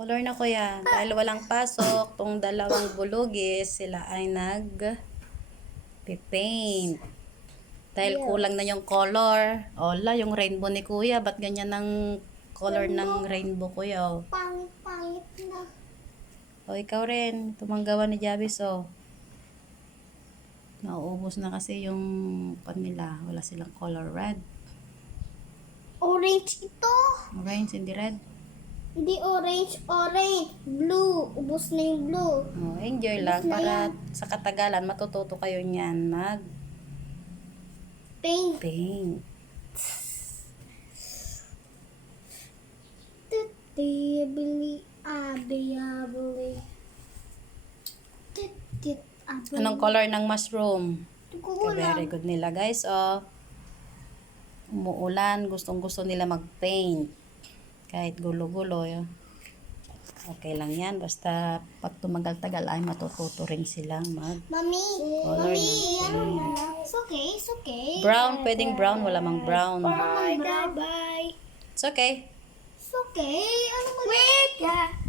Color na kuya. Dahil walang pasok, tong dalawang bulugis, sila ay nag-paint. Dahil kulang na yung color. Ola, yung rainbow ni kuya. Ba't ganyan ang color ng rainbow kuya? Oh. Pangit na. O, ikaw rin. Tumanggawa ni Jabis, oh. Nauubos na kasi yung nila. Wala silang color. Red. Orange ito. Orange, hindi red. Hindi orange. Blue. Ubus na yung blue. Oh, enjoy lang. Para sa katagalan, matututo kayo niyan. Pink. Paint. Anong color ng mushroom? Very good nila guys. Oh, umuulan. Gustong-gusto nila mag-paint. Kahit gulo-gulo. Okay lang yan. Basta pag tumagal-tagal ay matututo rin silang Mami. color ng paint. It's okay. It's okay. Brown. Pwedeng brown. Wala mang brown. Bye. Bye. It's okay. It's okay. Ano mo? Wait.